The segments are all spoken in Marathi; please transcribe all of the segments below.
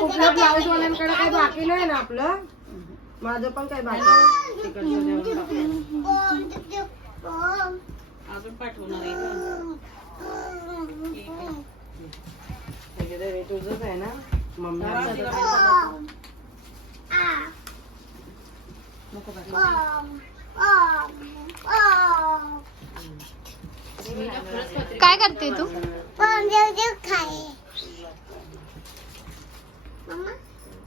कुठल्या ब्लाऊज वाल्यांकडे काही बाकी नाही ना आपलं? माझं पण काही बाकी. अजून पाठवणार आहे तुझंच आहे ना? मम्मी नको काय करते तू?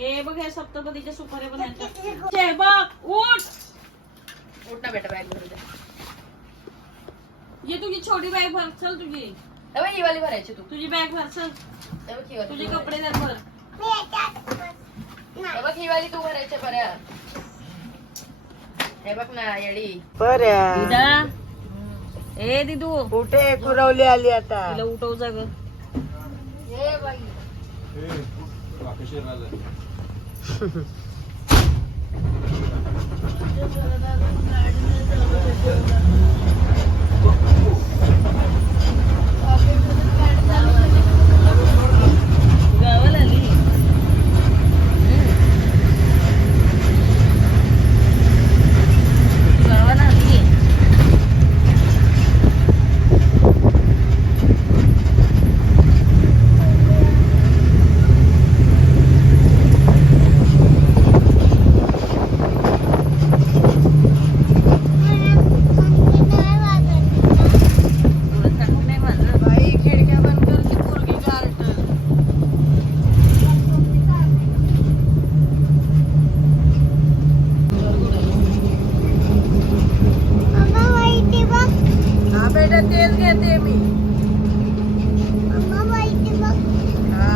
ए बघ हे सप्तपदीच्या सुपाऱ्या बनायच्या छे, बघ उठ! उठ ना बेटा बॅग भरू ये तुझी छोटी बॅग भर चल तुझी. हे बघ, वाली भरायची तू. तुझी बॅग भर चल. तुझे कपडे द्या भर. हे बघ ही वाली तू भरायची बऱ्या हे बघ ना येडी. दिदा ए दिदू. कुठे कुरवली आली आता? तिला उठव जा ग हे बाई गावाला आली गावाला आली तुला सांगू नाही माझं बाई खिडक्या बंद कर ती पोरगी गारट हा बेटा तेच घेते मी हा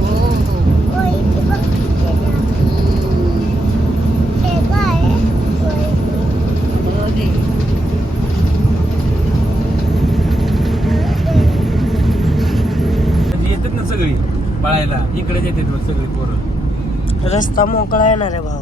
हो हो हो दे. येतात ना सगळी पळायला इकडे येतात बघ सगळी पोरं रस्ता मोकळा आहे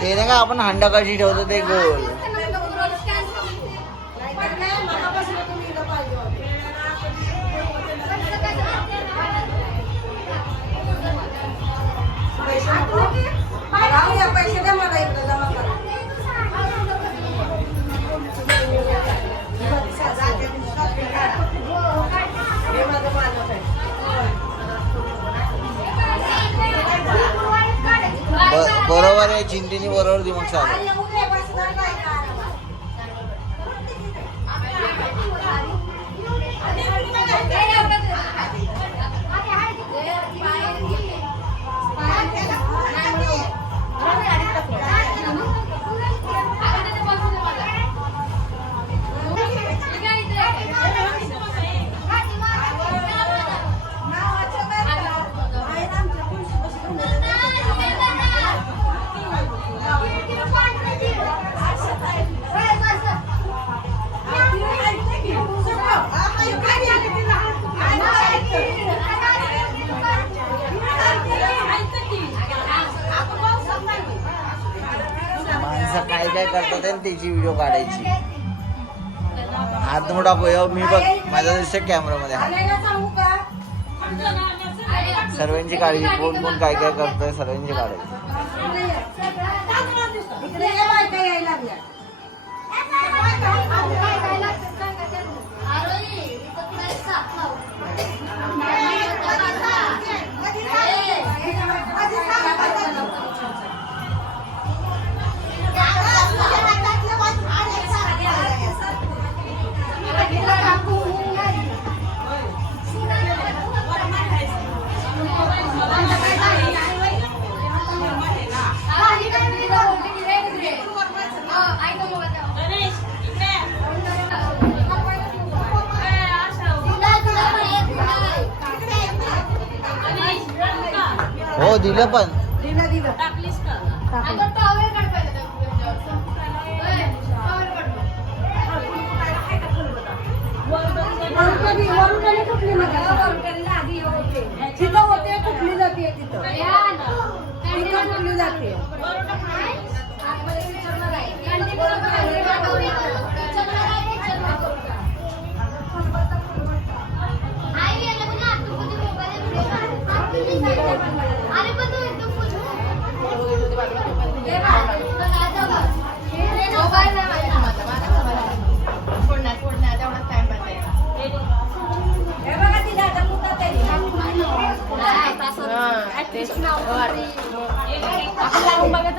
ते नाही का आपण हंडा कशी ठेवतो ते गोल. बरोबर आहे चिंटीनी बरोबर दिमाग चालू. माणसं काय काय करतात आणि त्याची व्हिडिओ काढायची हात मोठा पोय मी बघ माझा दिसतं कॅमेरामध्ये हात सर्वांची काळजी कोण कोण काय काय करतोय सर्वांची काळजी इकडे ये हो दिलं पण. दिलं दिलं. टाकलीस का? माझा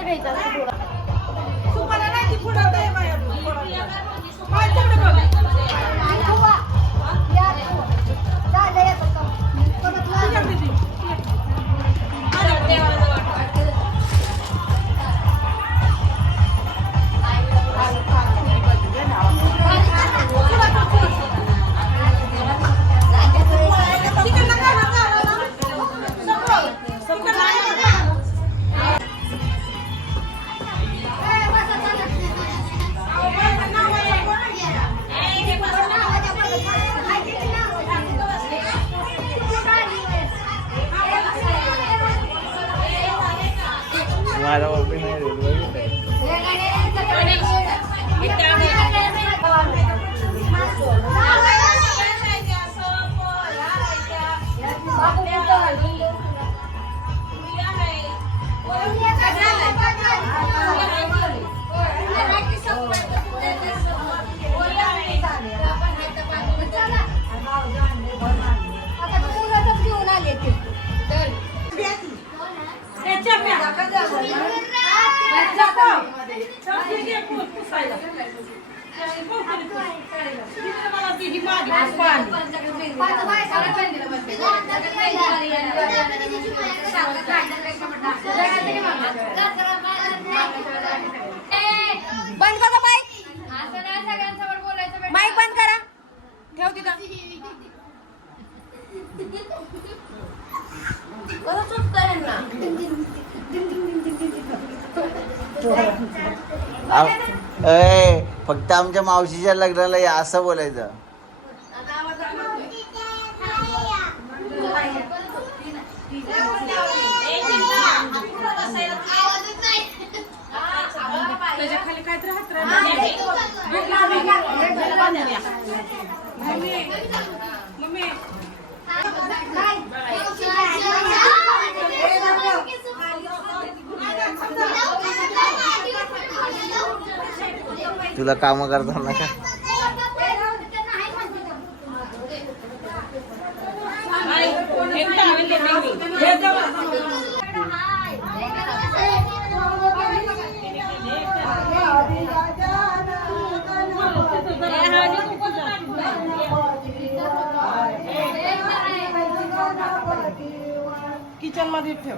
मावशीच्या लग्नाला या असं बोलायचं. आता आवाज आला. ए, चिंता. पुढं बसायला. त्याच्याखाली काहीतरी हात तुला काम करताना का. हे. किचनमध्ये ठेव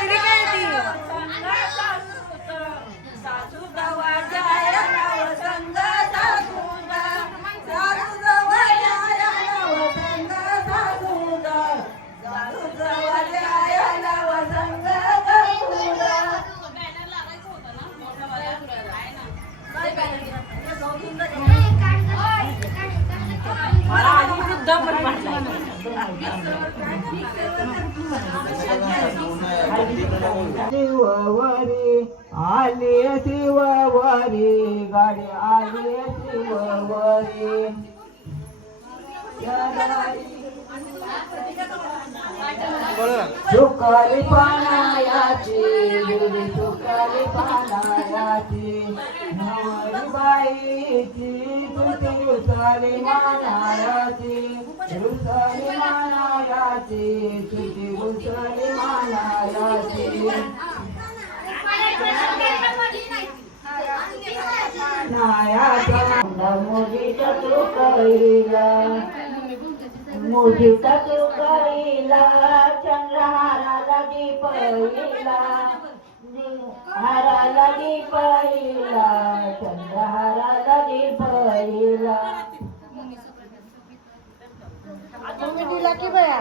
पत्रिका आहे शिववारी आली शिववारी गाडी आली शिववारी. सुकाली पानायाची गुरी सुकाली पानायाची नवरी बाईची तुझी रुसाली मानायाची. रुसाली मानायाची तुझी रुसाली मानायाची नायाचा मुलीच्या तुकडीला मुलीचा चंद्रहाराला दीप पहिला हाराला दी पहिला चंद्रहाराला दी पहिला तुम्ही दिला की बया.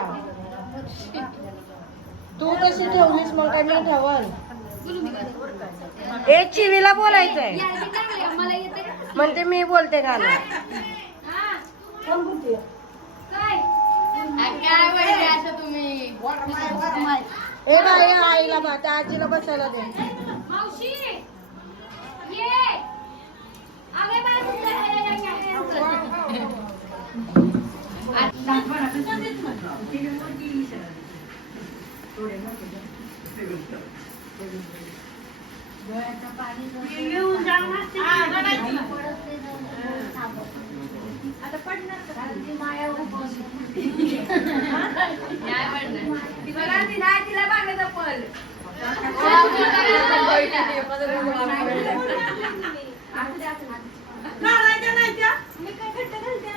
तू कशी ठेवलीस मग काय मी ठेवल? ए चिवीला बोलायचंय. मला येते म्हणते मी बोलते गाणं. काय? काय पाहिजे असं तुम्ही? ए बाई आईला बा त्या आजीला बसायला दे. मावशी ये. अरे तिला तिला बांधायचं पण परी ए, चिमटा ते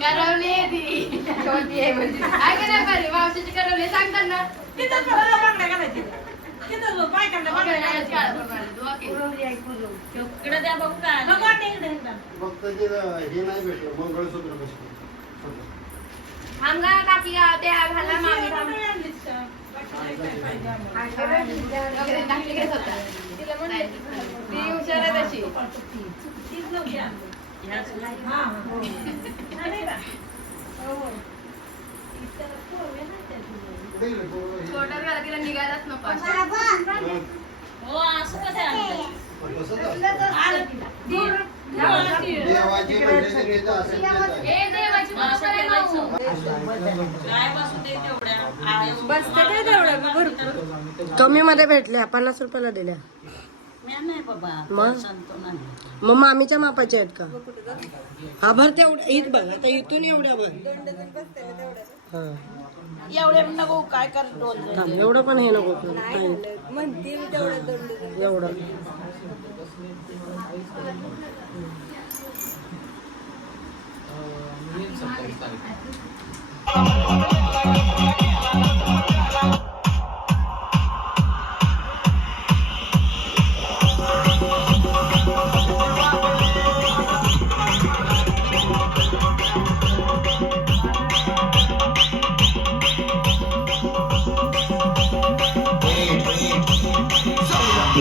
करवली छोटी आहे म्हणजे. काय का नाही पाहिजे मावशीची करवली सांगतात ना बांगड्या बायकांना बांगड्या. इकडं द्या बघू काय. नको वाटतं इकडं, इकडं. फक्त ते हे नाही भेटलं मंगळसूत्र कशी थांबला काकी घाला थांब का? बाकी काय पाहिजे आम्हाला? वगैरे टाकली घेत होता नाही, ती हुशार आहे तशी. तीच नव्हती आणली. ह्याच. हा, तिला निघायलाच नको हो, असं कसं आहे. बसते काय तेवढ्या भरपूर कमी मध्ये भेटल्या पन्नास रुपयाला दिल्या मी नाही बाबा मग? मग मामीच्या मापाच्या आहेत का हा भर तेवढ्या हीच बघ आता इथून एवढ्या भर हा. एवढे नको काय कर दोन थांब, एवढं पण हे नको करू. नाही. एवढं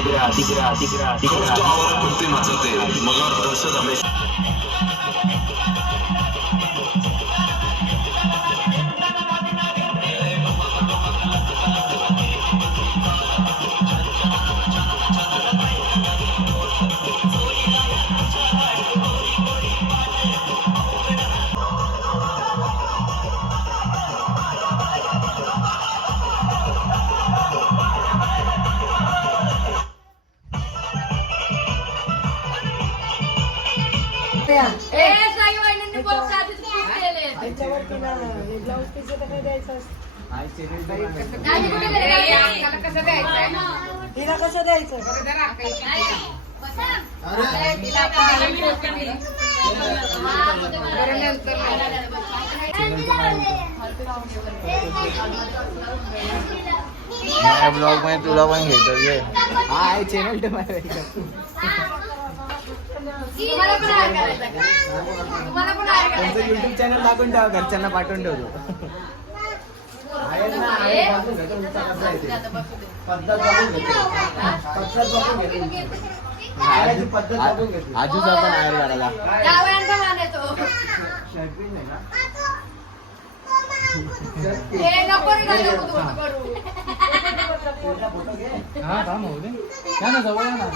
Tigras, Tigras, Tigras, ब्लॉगमध्ये तुला पण घेतो घे पण हार करायचा युट्यूब चॅनल टाकून ठेवा घरच्यांना पाठवून ठेवतो. ए? आजूचा पण आहे करायला. जावयांचा मान येतो. हे नको रे काय नको तू करू हा थांब होऊ दे. या ना जवळ या ना.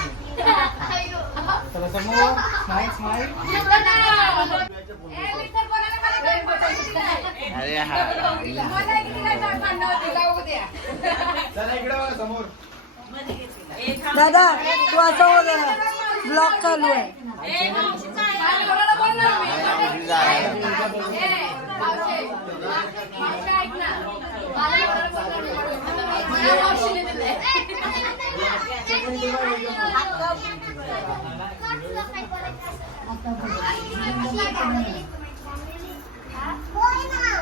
चला समोर स्माईल स्माईल एवढं नाही. ए, मिक्सर कोणाला मला काही पटवून नाही. अरे हा. मला किती काय सांगणं होती, जाऊ द्या. चला इकडे बघा समोर. मध्ये घेतली. दादा तू असं बोल ब्लॉक चालू आहे. ए, मावशीचा आहे.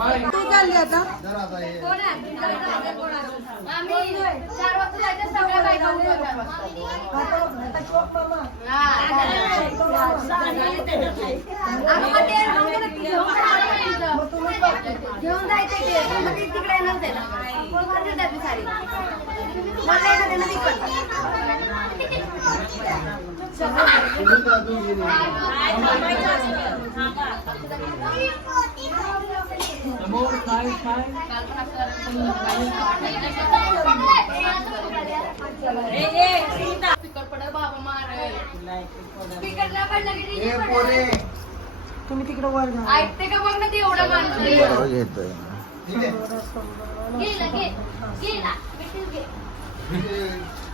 काय तू चालली आता घेऊन जायचं तिकडे येणार त्याला ना. साडी मला येणार तिकडे पोरे. पडलं. तुम्ही तिकडे वर ऐकते का बघ ना ती एवढं माणसं घेतोय गेला गेला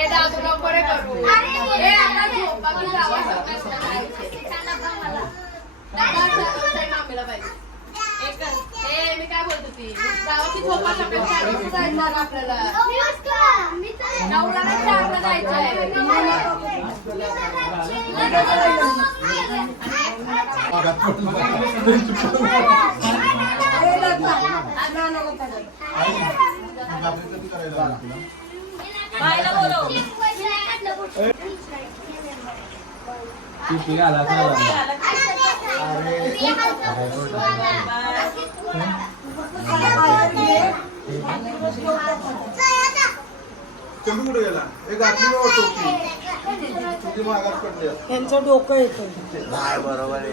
ए दादू नको रे करू. आता झोपा की जावा. पाहिजे. मी काय बोलत झोपा जायचं आपल्याला. चारला जायचं बोलव. ती घाला चला तुम्ही कुठे गेला? एक घातली बघ टोपी टोपी मागात पडली आहे. यांचं डोकं येतं. नाही बरोबर आहे.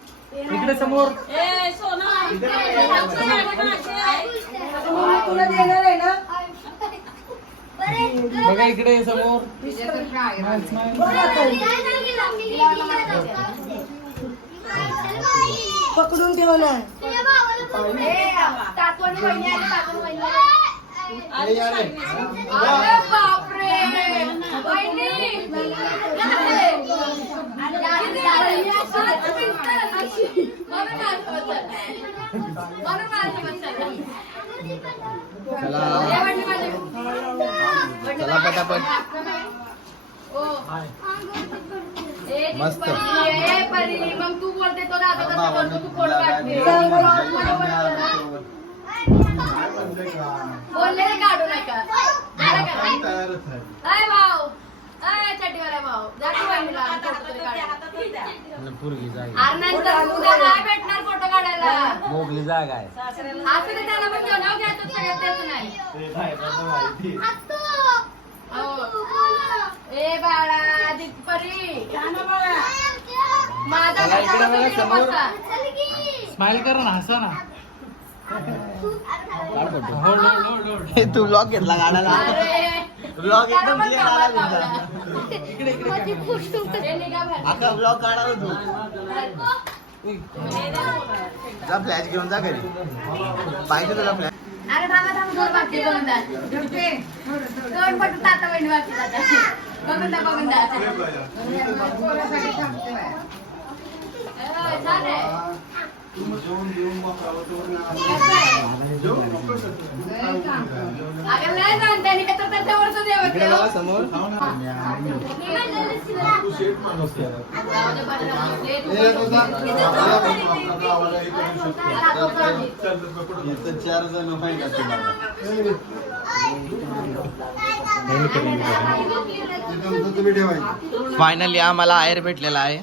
इकडे समोर. तुला देणार आहे ना? बघा इकडे समोर. पकडून ठेवलाय ए, चल. पटापट मस्त. परी, ए, परी, मग तू बोलते तो दादा तसा बोलतो तू कोण काढते बोलले काढू नका आला का नाही? तयारच नाही अय भाऊ पुरगी मोगली जागा आहे. हो. ए बाळा दिपरी माझा समोर. बसा? स्माईल करा ना हसा ना. हे तू ब्लॉग घेतला अरे ब्लॉग एकदम पण clear आला कामात तुझा. लावला. इकडे इकडे. अख्खा ब्लॉग काढाला तू जा फ्लॅश घेऊन जा घरी पाहिजे तुला फ्लॅश अरे थांबा थांबा दोन बाकी बघून द्या दोन पट ताता बहिणी बाकी बघून द्या बघून ए, छान आहे. समोर चार जण पाहिजे तुम्ही फायनली आम्हाला आयर भेटलेला आहे.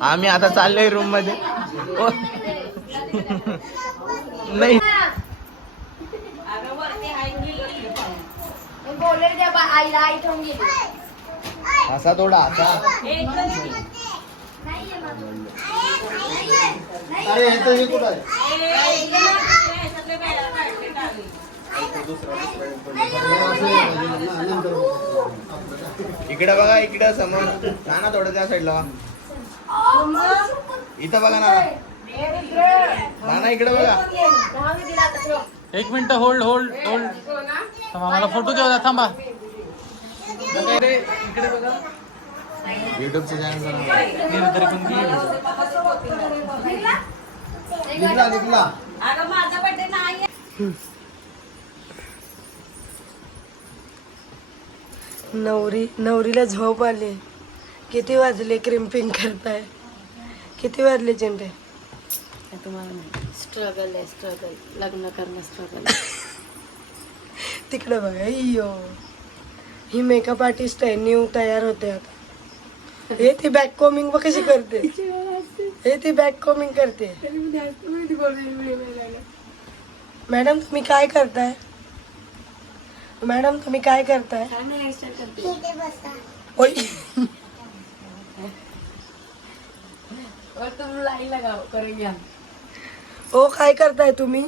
आम्ही आता चाललोय रूममध्ये. नाही. असा थोडा असा. अरे हे कुठं आहे? इकडे बघा इकडे समोर. ना थोडं त्या साईडला इथं बघा ना. ना ना इकडे बघा. एक मिनिट होल्ड होल्ड होल्ड थांबा मला फोटो घेऊ द्या थांबा. इकडे बघा. युट्यूबचं चॅनल गेलं तरी पण गेलं. निघला निघला. अगं माझा बर्थडे नाही नवरी नवरीला झोप आली. किती वाजले क्रिम्पिंग करताय? किती वाजले चिंटे स्ट्रगल आहे स्ट्रगल लग्न करणं स्ट्रगल तिकडे बघा अय्यो. ही मेकअप आर्टिस्ट आहे न्यू तयार होते आता. हे ती बॅक कोमिंग बघ कशी करते. हे ती बॅक कोमिंग करते. मॅडम तुम्ही काय करताय? मॅडम तुम्ही काय करताय? ओय और तुम लाइन लगाओ करेंगे हम ओ काय करताय तुम्ही?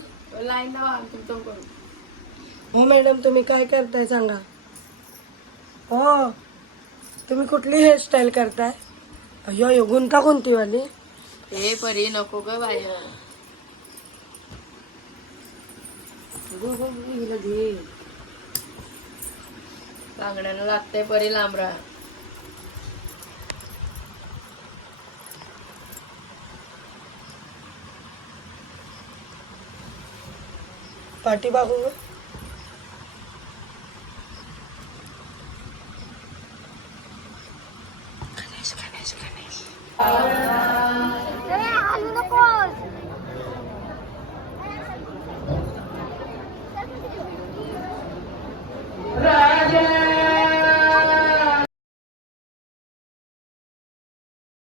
करो हो मॅडम तुम्ही काय करताय सांगा. हो तुम्ही कुठली हेअरस्टाईल करताय? अयो अयो गुंता कोणती वाली ए परी नको ग बाय सांगण्याला लागतंय परी लांब राहा पाठी पाठीबाजू गणेश गणेश गणेश.